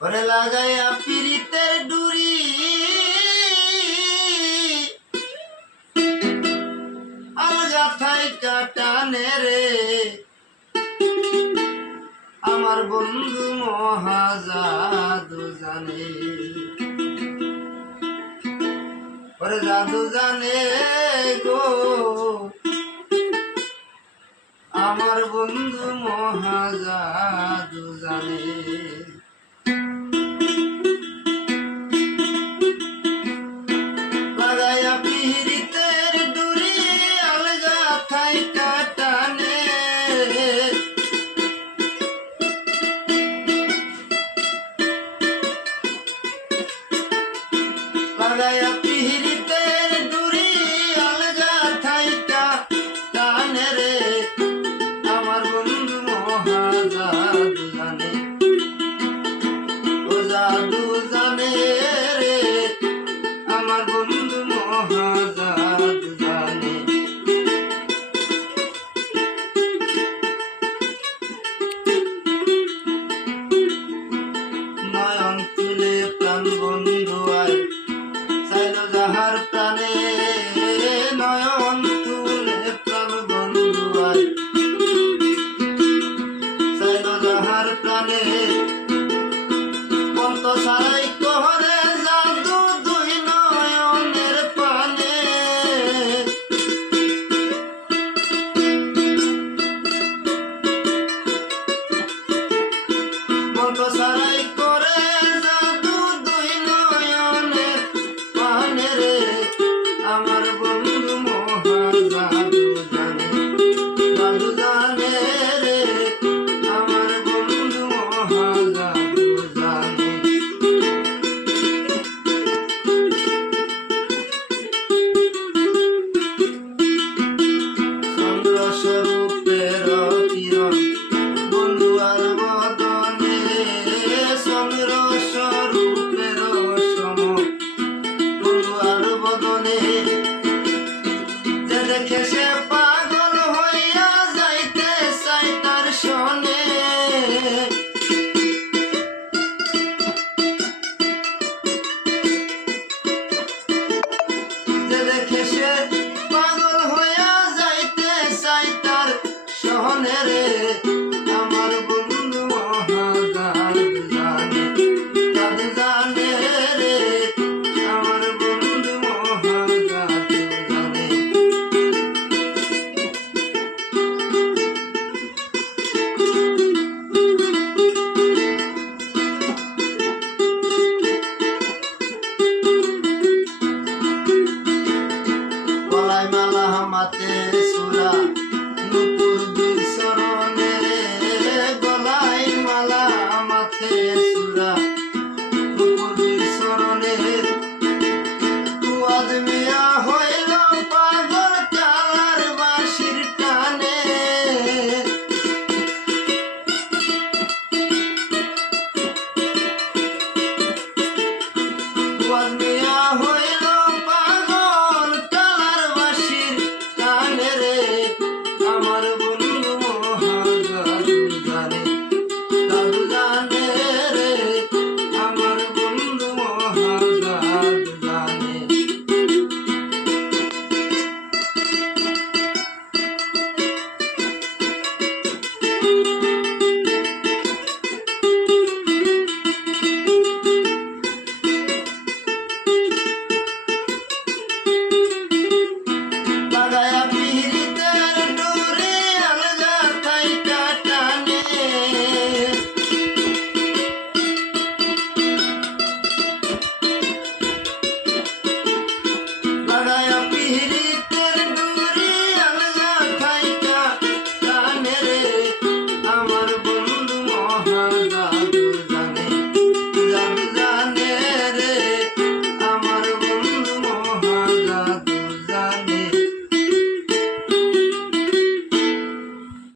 ওরে লাগাইয়া পিরিতের ডুরি আলগা থাইকা টানে রে আমার বন্ধু মহাজাদু জানে ওরে জাদু জানে গো আমার বন্ধু মহাজাদু জানে লাগাইয়া পিরিতের ডুরি আলগা থাইকা টানে লাগাইয়া পিরিতের ডুরি আলগা থাইকা টানে রে আমার বন্ধু মহাজাদু জানে ও জাদু জানে রে আমার বন্ধু মহাজাদু জানে নয়ন তুলে প্রাণ বন্ধু আয় চাইল যাহার প্রাণে নয়ন তুলে প্রাণ বন্ধু আয় চাইল যাহার প্রাণে পন্ত সারাই কহরে জাদু দুই নয়নের পানে পন্ত সারাই করে জাদু দুই নয়নের পানে রে আমার বন্ধু মহাজাদু জানে জাদু জানে রে আমার বন্ধু মহাজাদু জানে চন্দ্র স্বরূপের কিরণ বন্ধু আর বদনে চন্দ্র স্বরূপের সম বন্ধু আর বদনে যে দেখে সে পাগল হইয়া যাইতে চাই তার শনে যে দেখে সে পাগল হইয়া যাইতে চাই তার শহনে রে আমার বন্ধু মহাজাদু জানে জাদু জানে রে আমার বন্ধু মহাজাদু জানে গলায় মালা হামাতে সুরা নুপুর দুই চরণে গলায় মালা মাথে